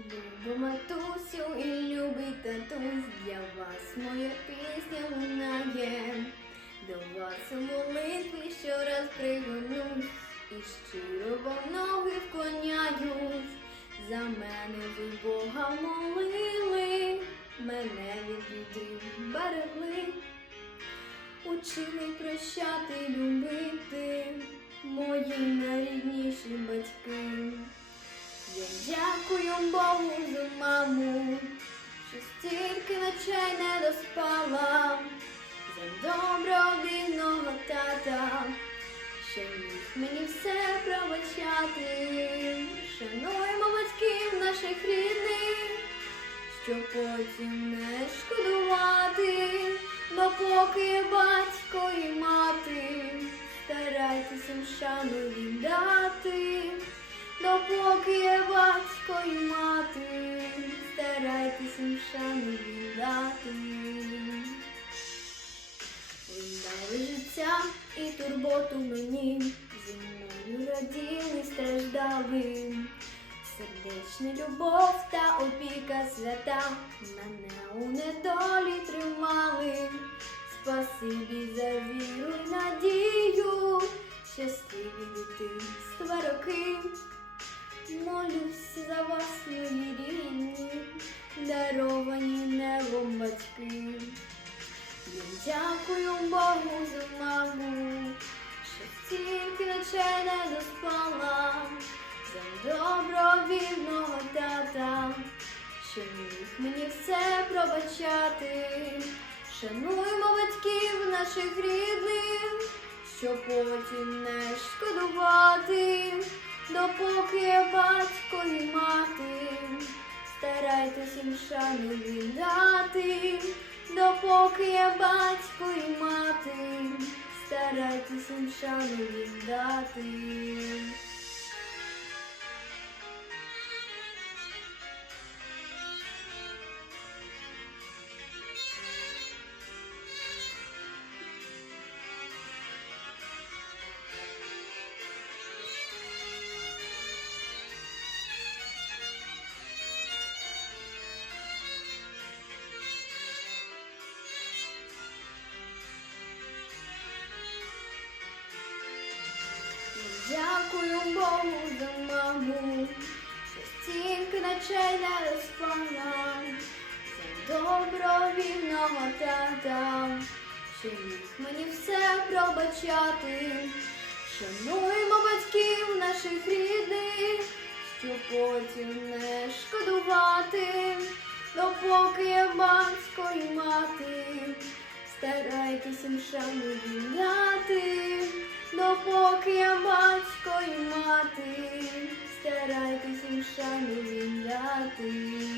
Любо матусю і любий татусь, для вас моя пісня лунає. До вас у молитві щораз пригонусь, і щиро вам ноги вклоняюсь. За мене ви Бога молили, мене від біди берегли. Учили прощати, любити мої найрідніші батьки. Дякую Богу за маму, що стільки ночей не доспала, за доброго вільного тата, що міг мені все пробачати. Шануємо батьків наших рідних, щоб потім не шкодувати, бо поки батько і мати, старайтеся шану віддати. Допоки батько їм шану віддати. Ви дали життя і турботу мені, зі мною родини страждали. Сердечна любов та опіка свята мене у недолі тримали. Спасибі дякую Богу за маму, що стільки ночей не доспала, за добро вільного тата, що міг мені все пробачати. Шануємо батьків наших рідних, щоб потім не шкодувати, допоки батько і мати, старайтесь їм шану віддати, допоки я батько і мати, старайтесь їм шану віддати. Дякую Богу за маму, що стільки ночей не доспала, за добро вільного тата, що міг мені все пробачати. Шануємо батьків наших рідних, щоб потім не шкодувати, допоки є батько і мати. Старайтесь їм шану віддати, допоки я батько і мати, старайтесь їм шану віддати.